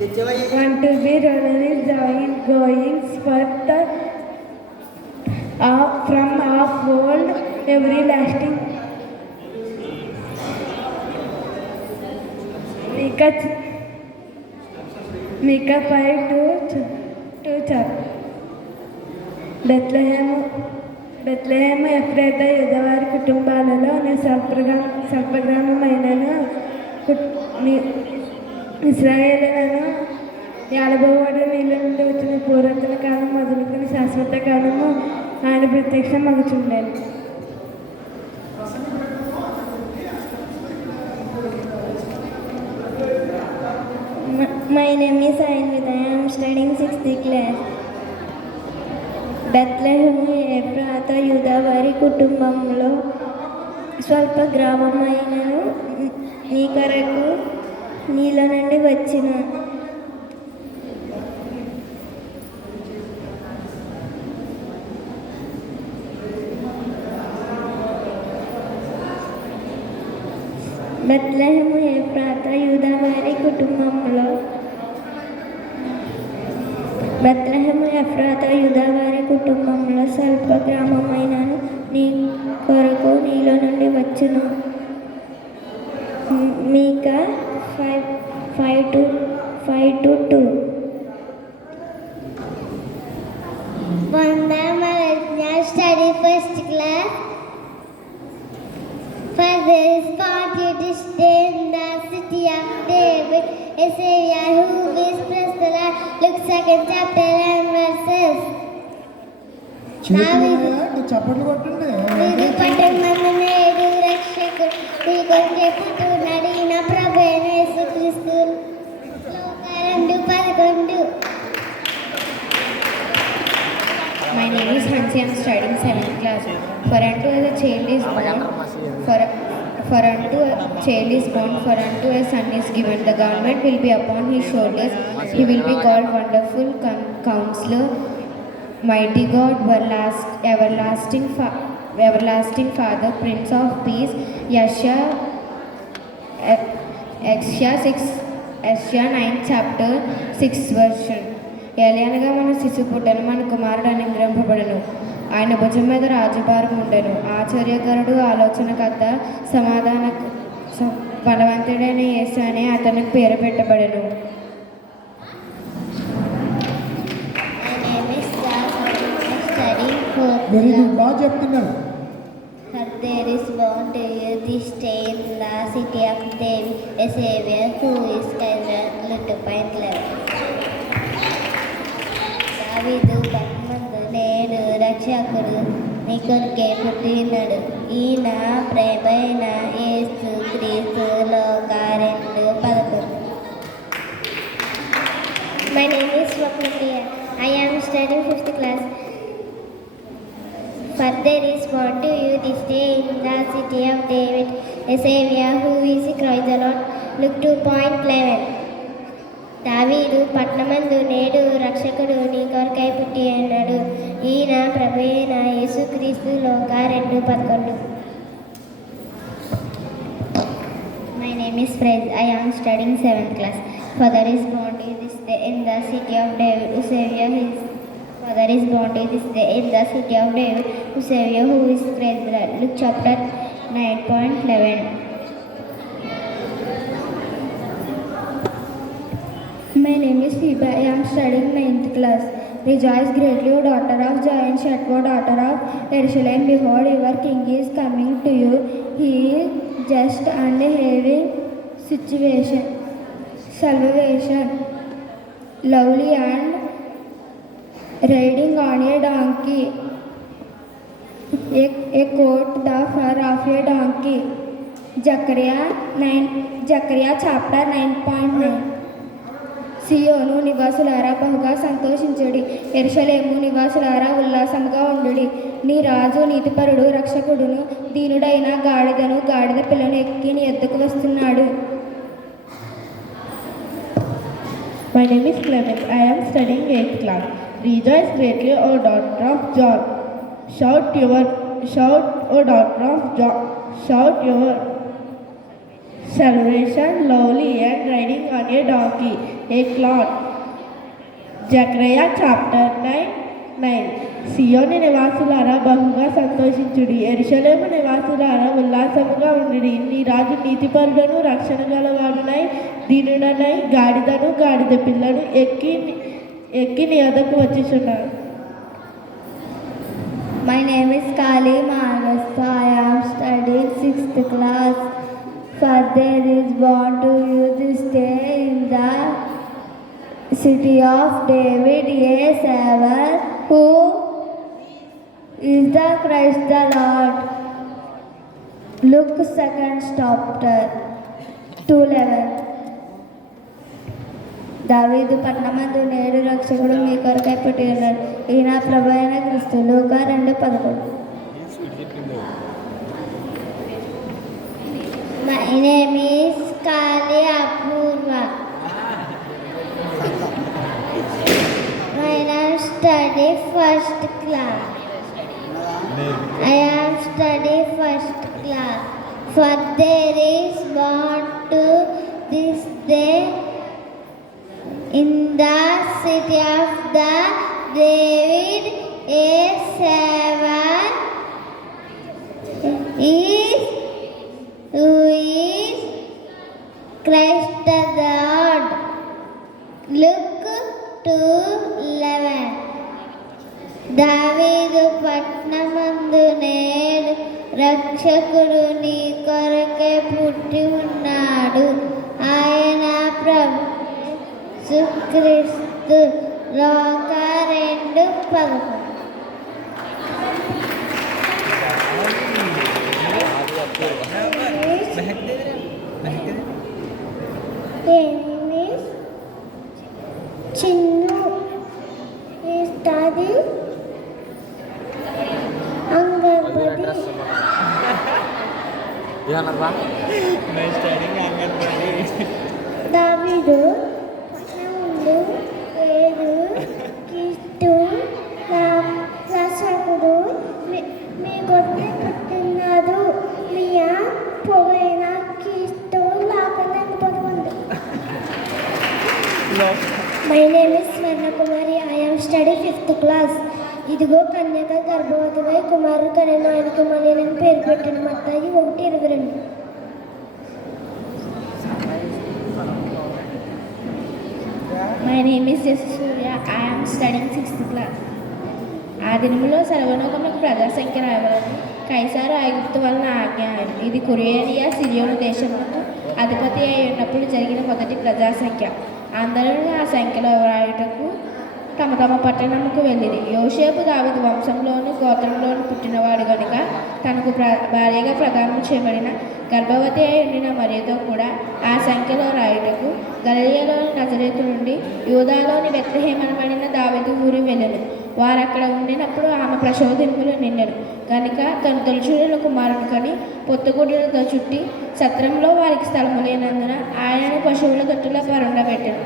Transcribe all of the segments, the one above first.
Want to be running going for the from of world everlasting. Micah 5 to 2. బెత్లెహేము ఎఫ్రాయిము యూదావారి కుటుంబాలలో స్వల్పగ్రామమైనను ఇశ్రాయేలులను ఏలబోవాడు నీళ్ళ నుండి వచ్చిన పూర్వతన కాలం మొదలుకొని శాశ్వత కాలము ఆయన ప్రత్యక్షం మగుచుండేది. My name is Ainvita. I am studying 6th class. Bethlehem ఎఫ్రాతా యూదా వారి కుటుంబంలో స్వల్ప గ్రామమైనను నీ కొరకు నీళ్ళ నుండి వచ్చిన బెత్లెహేము ఎఫ్రాతా యూదా వారి కుటుంబంలో స్వల్ప గ్రామమైనను నీ కొరకు నీళ్ళ నుండి వచ్చును. మీకా 5:2. Vanda Malatya study 1st class. For there is born you this day in the city of David a Savior who is praised the Lord. Luke 2nd chapter and verses. చప్పట్లు కొట్టండి. పట్టణమందు నేడు రక్షకుడు నీ కొరకే పుట్టున్నాడు. ఈయన ప్రభు అయిన యేసుక్రీస్తు. లోకారం 11. My name is Hansi. I am studying 7th class. For unto a child is born, for unto a child is born, for unto a son is given. The government will be upon his shoulders. He will be called Wonderful Counselor, Mighty God, Everlasting Father, Prince of Peace. Yeshua 9th chapter 6th verse. ఏలియనగా మన శిశు పుట్టను, మన కుమారుడు అనుగ్రహింపబడను. ఆయన భుజం మీద రాజుభారం ఉండెను. ఆశ్చర్యకరుడు, ఆలోచనకర్త, సమాధాన బలవంతుడైన యేసు అని అతనికి పేరు పెట్టబడెను. వెరీ గుడ్, బాగా చెప్తున్నారు. There is born to you this day in the city of David a Savior who is Christ. 2.11. దావీదు పట్టణమందు నేడు రక్షకుడు నీ కొరకే పుట్టినాడు. ఈయన ప్రేమైన యేసు క్రీస్తు. లోక 2:11. My name is Swapnapriya. I am studying 5th class. For there is born to you this day in the city of David a Savior who is Christ the Lord. Luke 2.11. దావీదు పట్టణమందు నేడు రక్షకుడు నీ కొరకై పుట్టి ఉన్నాడు. ఈయన ప్రభు అయిన యేసుక్రీస్తు. లోక 2:11. My name is Praise. I am studying 7th class. For there is born this day in the city of David who Savior is. For there is born this day in the city of David who Savior who is Christ. Luke chapter 9.11. My name is Fiba. I am studying 9th class. Rejoice greatly, O daughter of Zion. Shout, O daughter of Jerusalem. Behold, your king is coming to you. He is just and having salvation, lovely and riding on a donkey, a coat the fur of a donkey. Zechariah chapter 9.9. సియోను నివాసులారా బహుగా సంతోషించుడి, యెరూషలేము నివాసులారా ఉల్లాసముగా ఉండుడి. నీ రాజు నీతిపరుడు, రక్షకుడును, దీనుడైన గాడిద పిల్లను ఎక్కి నీ ఎద్దుకు వస్తున్నాడు. My name is Clement. I am studying 8th class. Rejoice greatly, O daughter of John. Shout, O daughter of John. Shout your salvation, lovely and riding on a donkey, a cloth. Zechariah chapter 9. సియోని నివాసులారా బహుగా సంతోషించుడి, యెరూషలేము నివాసులారా ఉల్లాసముగా ఉండుడి. నీ రాజు నీతిపరులను రక్షణ గలవాడునై దీనుడనై గాడిదను గాడిద పిల్లను ఎక్కి నీ వద్దకు వచ్చుచున్నాడు. My name is Kali Maharashtra. I am studying 6th class. For there is born to you this day in the city of David a Savior, who is the Christ the Lord. Luke 2nd chapter 2:11. దావీదు పట్టణమందు నేడు రక్షకుడు మీ కొరకై పుట్టి ఉన్నాడు, ఈయన ప్రభు అయిన క్రీస్తు. లూకా 2:11. My name is Kali Apurva. I am studying first class. For there is born to this day in the city of the David a Savior, who is Christ the Lord. Luke 2:11. దావీదు పట్టణమందు నేడు రక్షకుడు నీ కొరకే పుట్టి ఉన్నాడు, ఆయన ప్రభు క్రీస్తు. లూకా 2:11. చిన్ను ఇస్తాది అంగన్వాడి. దావీదు ముందు ఏడు క్రీస్తు రక్షకుడు మీ గొర్రె పుట్టినాడు, మీ పొగైన క్రీస్తు లాకుండా పడుకుంది. My name is Swarna Kumari. I am studying 5th class. ఇదిగో కన్యక గర్భవతిపై కుమారుడు కనెను, ఆయనకు మరియను పేరు పెట్టిన. మత్తయి 1:22. My name is Jesse Surya. I am studying 6th class. ఆ దినములో సర్వలోకములకు ప్రజాసంఖ్య రావాలని కైసారు ఐగుప్తు వలన ఆజ్ఞ ఆయన. ఇది కురేనియా సిరియోను దేశములకు అధిపతి అయి ఉన్నప్పుడు జరిగిన మొదటి ప్రజాసంఖ్య. అందరూ ఆ సంఖ్యలో వ్రాయుటకు తమ తమ పట్టణముకు వెళ్ళిరి. యోసేపు దావీదు వంశంలోని గోత్రంలోని పుట్టినవాడు గనుక తనకు భార్యగా ప్రదానం చేయబడిన గర్భవతి అయి ఉండిన మరియతో కూడా ఆ సంఖ్యలో రాయుటకు గలిలయలోని నజరేతు నుండి యూదాలోని బెత్లెహేమనబడిన దావీదు ఊరి వెళ్ళెను. వారు అక్కడ ఉండినప్పుడు ఆమె ప్రసవదినములు నిండెను కనుక తను తొలిచూడల కుమారుని కని పొత్తుగుడ్డలతో చుట్టి సత్రంలో వారికి స్థలము లేనందున ఆయనను పశువుల తొట్టులో పరుండబెట్టెను.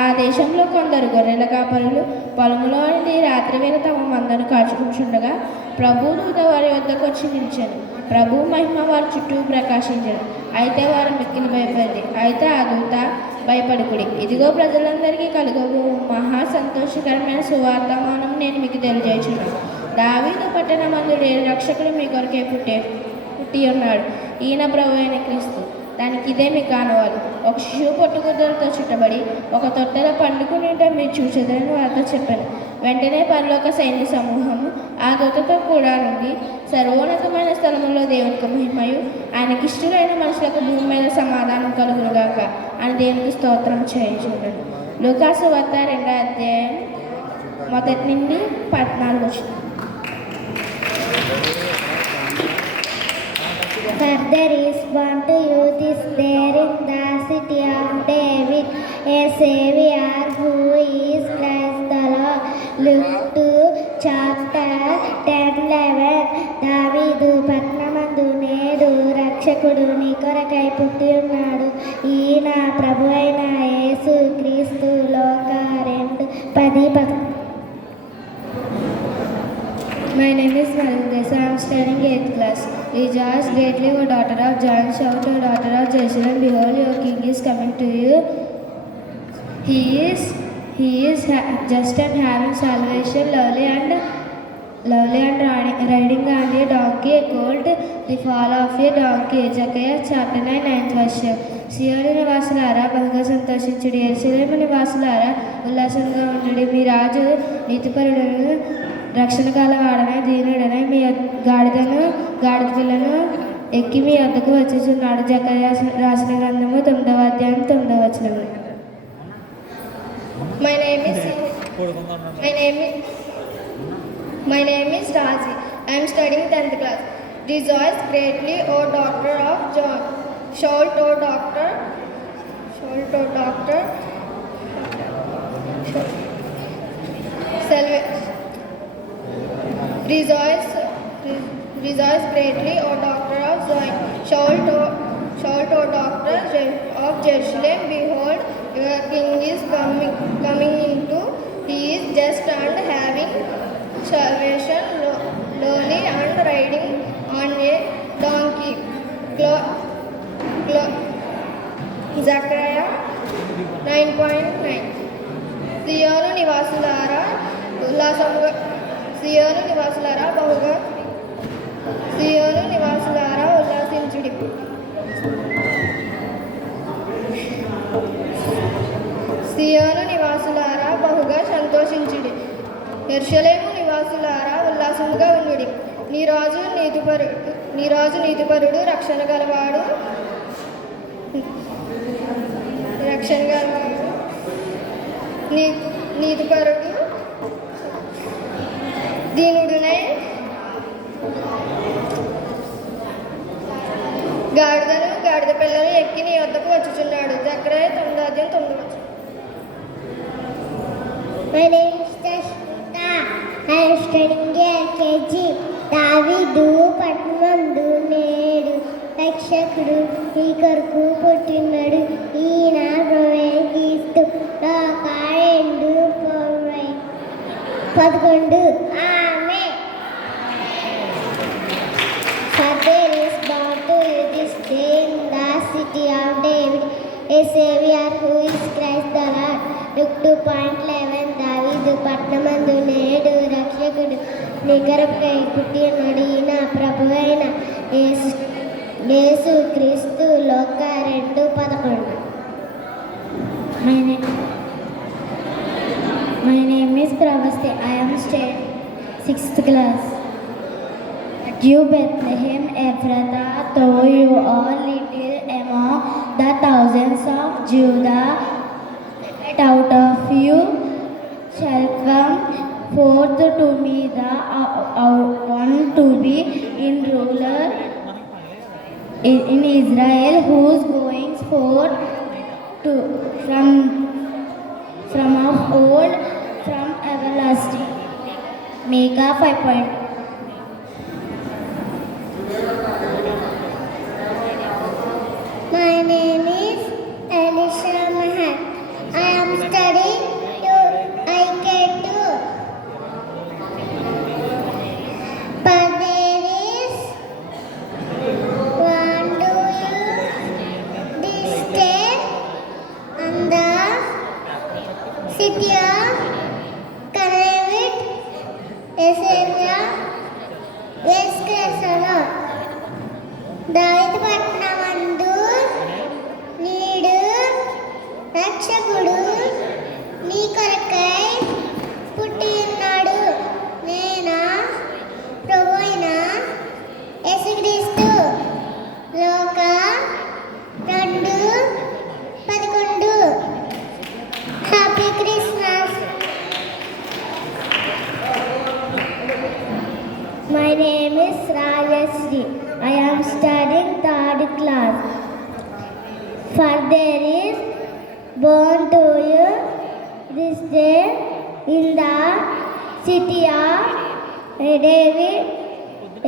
ఆ దేశంలో కొందరు గొర్రెల కాపరులు పొలములో నుండి రాత్రివేళ తమ మందను కాచుకుంటుండగా ప్రభు దూత వారి వద్దకు వచ్చి నిలిచాను. ప్రభు మహిమ వారి చుట్టూ ప్రకాశించాను. అయితే వారు మిక్కిలి భయపడింది. అయితే ఆ దూత భయపడుకుడి, ఇదిగో ప్రజలందరికీ కలుగవు మహా సంతోషకరమైన సువార్తమానం నేను మీకు తెలియజేస్తున్నాను. దావీదు పట్టణమందు రక్షకుడు మీ కొరకే పుట్టి ఉన్నాడు, ఈయన ప్రభు అయిన క్రీస్తు. దానికి ఇదే మీకు కానవాలి. ఒక శిశువు పొట్టుగుద్దలతో చుట్టబడి ఒక తొట్టెలో పండుకునేట మీరు చూసేదని వారితో చెప్పాను. వెంటనే పరలోక సైన్య సమూహము ఆ దూతతో కూడా నుండి సర్వోన్నతమైన స్థలములో దేవునికి మహిమయు ఆయనకిష్టులైన మనుషులకు భూమి మీద సమాధానం కలుగునుగాక అని దేవునికి స్తోత్రం చేయించుండను. లూకాసు వార్త 2వ అధ్యాయం 1 నుండి 14 వచ్చింది. For there is born to you this day in the city of David a Savior, who is Christ the Lord. Luke 2 chapter 10:11. దావీదు పట్టణమందు నేడు రక్షకుడు నీ కొరకై పుట్టి ఉన్నాడు, ఈయన ప్రభు అయిన యేసు క్రీస్తు. లూకా 2:10. My name is Malindes. I am studying 8th class. Rejoice greatly, O daughter of Zion. Shout, O daughter of Jerusalem. Behold, your king is coming to you. He is just and having salvation, lovely and riding on a donkey, a colt, the fall of a donkey. Zechariah chapter 9, 9th verse. సియోను నివాసులారా బహుగా సంతోషించుడి, యెరూషలేము నివాసులారా ఉల్లాసంగా ఉండుడి. మీ రాజు నీతిపరుడును రక్షణ గలవాడనై దీనుడనై మీ గాడిద పిల్లను ఎక్కి మీ వద్దకు వచ్చుచున్నాడు. జకర్యా రాసిన గ్రంథము 9వ అధ్యాయం 9వ వచనము. My name is Razi. I am studying 10th class. Rejoice greatly, O daughter of John. Shout, O daughter. Rejoice greatly, O daughter of Zion. Shout, O daughter of Jerusalem. Behold, your king is coming into. He is just and having salvation, lowly and riding on a donkey. Zechariah 9:9. సియోను నివాసులారా ఉల్లాసించుడి. సియోను నివాసులారా బహుగా సంతోషించుడి. యెరూషలేము నివాసులారా ఉల్లాసముగా ఉండుడి. నీ రాజు నీతిపరుడు రక్షణ గలవాడు నీతిపరుడు దీనుడునై గాడిద పిల్లను ఎక్కి నీ వద్దకు వచ్చుచున్నాడు. జకర్యా 9వ అధ్యాయం 9వ వచనం. My name is Tashmita. I am studying LKG. దావీదు పట్టణమందు నేడు రక్షకుడు ఈ కొరకు పుట్టినాడు. ఈయన ప్రవేశిస్తూ లోకారెండు 11. ఆమేన్. For there is born to you this day in the city of David a Savior who is Christ the Lord. Luke 2:11. దావీదు పట్టణమందు నేడు రక్షకుడు నీ కొరకై పుట్టి ఉన్నాడు. ఈయన ప్రభువైన యేసు క్రీస్తు. లోక 2:11. My name is Pravasti. I am studying 6th class. At you Bethlehem Ephrathah, though you are little among the thousands of Judah, yet out of you shall come forth to me the one to be in ruler in Israel, whose goings forth from of old, from everlasting. Micah 5. My name is Elisha Mahal. I am studying IK2. But there is one to you this day in the city of David, a Savior, yes, Christ the Lord. దావీదు పట్టణమందు నీడు రక్షకుడు నీ కొరకై పుట్టి ఉన్నాడు. నేను ప్రభువైన యేసుక్రీస్తు. లోక 2:11. Happy Christmas. My name is Rajasri. I am studying 3rd class. For there is born to you this day in the city of David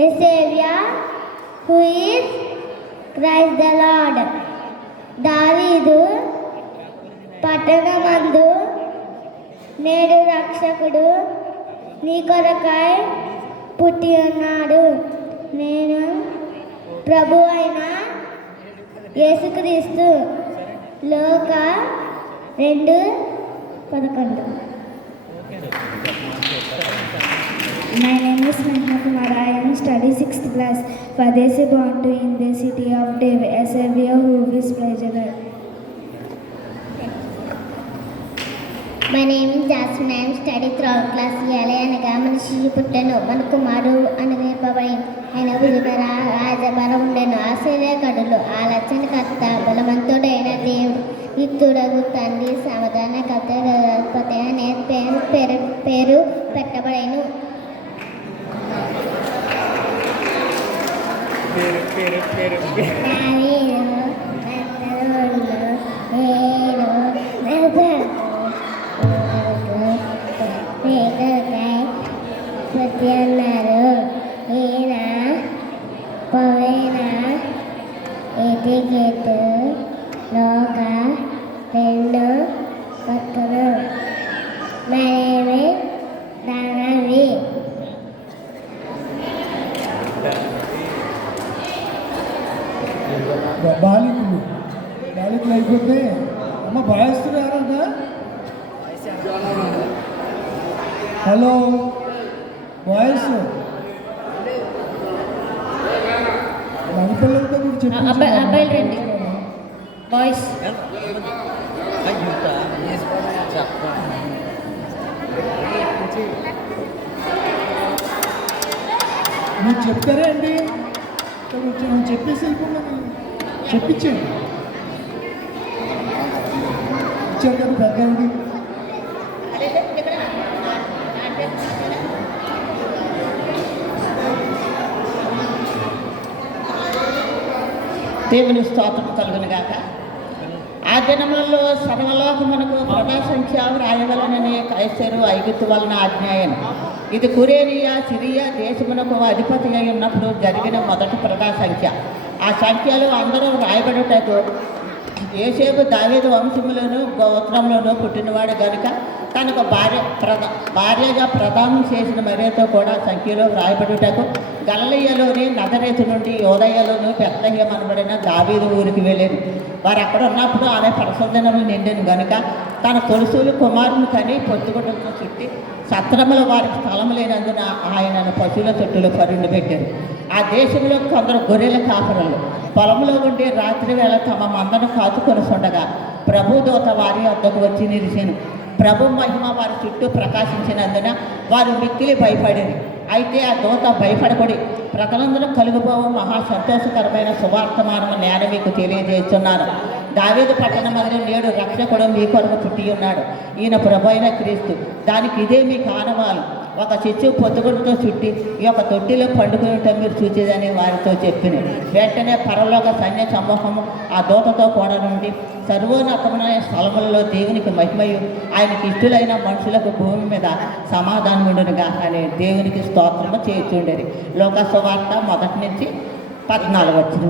a Savior who is Christ the Lord. దావీదు పట్టణమందు నేడు రక్షకుడు నీ కొరకై పుట్టి ఉన్నాడు. నేను ప్రభు అయిన యేసుక్రీస్తు. లోక 2:11. My name is Neha Kumar. I am studying 6th class. Padesi born to in the city of David, a savior who is pleasure. My name is Jasmine. I am studying 3rd class. ఇయాలే అనగా మనిషి పుట్టెను, మన కుమారుడు అనుగ్రహింపబడింది. ఆయన భుజమున రాజబలం ఉండెను. ఆశ్చర్యకరుడు, ఆలోచనకర్త, బలవంతుడైన దేవుడు, యుక్తుడగు తండ్రి, సమాధానకర్త, అధిపతి అనే పేరు పెట్టబడెను. అన్నారు, ఈయన పోయిన ఎటికెట్ లోక 2:11. మరేమి దానవి బాలికలు అయిపోతే అమ్మ బాయిస్తున్నారా? హలో బాయ్స్, మగపిల్లలతో మీరు అబ్బాయిలు రండి. బాయ్స్ మీరు చెప్తారా అండి? చెప్పేసి వెళ్ళిపోండి, చెప్పించండి. ఇచ్చారు కదా పెద్దండి. దేవుని స్తోత్రం కలుగును గాక. ఆ దినములలో సర్వలోకమునకు ప్రజా సంఖ్య వ్రాయవలనని కైసరు ఐగుప్తు వలన ఆజ్ఞాయను. ఇది కురేనియా సిరియా దేశమునకు అధిపతి అయి ఉన్నప్పుడు జరిగిన మొదటి ప్రజా సంఖ్య. ఆ సంఖ్యలో అందరూ వ్రాయబడుటకు యోసేపు దావీదు వంశములోను గోత్రంలోనూ పుట్టినవాడు కనుక తనకు భార్యగా ప్రదానం చేసిన మరియతో కూడా సంఖ్యలో వ్రాయబడుటకు గలిలయలోని నజరేతు నుండి యోదయలోను బెత్లెహేము అనబడిన దావీదు ఊరికి వెళ్ళారు. వారు అక్కడ ఉన్నప్పుడు ఆమె పరిశోధనలు నిండిన కనుక తన తొలుసూలు కుమారుని కని పొత్తుగుడ్డలతో చుట్టి సత్రముల వారికి స్థలం లేనందున ఆయనను పశువుల తొట్టులో పరుండి పెట్టారు. ఆ దేశంలో కొందరు గొర్రెల కాపరులు పొలంలో ఉండి రాత్రి వేళ తమ మందను కాచుకొని ఉండగా ప్రభుదూత వారి వద్దకు వచ్చి నిలిచాను. ప్రభు మహిమ వారి చుట్టూ ప్రకాశించినందున వారు మిక్కిలి భయపడింది. అయితే ఆ దూత భయపడబడి ప్రజలందరూ కలుగుబోవు మహా సంతోషకరమైన సువార్తమానము నేను మీకు తెలియజేస్తున్నాను. దావీదు పట్టణం మొదలు నేడు రక్షకుడు మీ కొరకు పుట్టి ఉన్నాడు. ఈయన ప్రభు అయిన క్రీస్తు. దానికి ఇదే మీ కానవాలు. ఒక చిచ్చు పొద్దుగుడితో చుట్టి ఈ యొక్క తొట్టిలో పండుకునేటం మీరు చూచేదని వారితో చెప్పిన వెంటనే పరలోక సైన్య సమూహము ఆ దూతతో కూడా నుండి సర్వోన్నతమైన స్థలములలో దేవునికి మహిమయు ఆయనకి ఇష్టలైన మనుషులకు భూమి మీద సమాధానం ఉండునుగా అనే దేవునికి స్తోత్రము చేయుచుండేది. లోక సువార్త 1 నుంచి 14 వచ్చిన